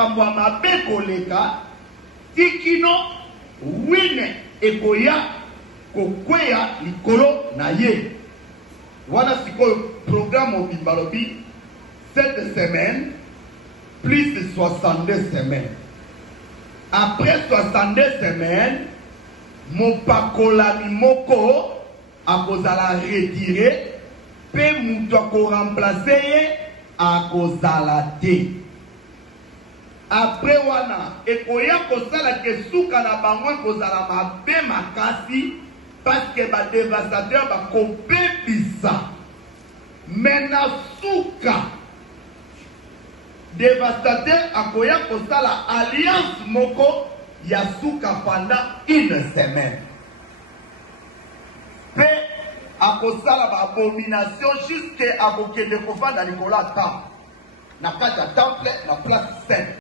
makambo ya mabe koleka tikino wine ekoya kokweya likolo na ye. Wana sikoyo programme obimba lobi 7 semaines plus de 62 semaines. Après 62 semaines, mon pakolami moko akozala retiré, pe mutu akoremplace ye akozala te. Après wana ekoya kosala ke suka na bango kozala mabe makasi parce que ba dévastateur ba kopebisa. Mena suka dévastateur akoya kosala alliance moko ya suka pendant 1 semaine. Pe akosala ba abomination jusqu'à akokende kofanda likola temple. Na kati ya temple na place sainte.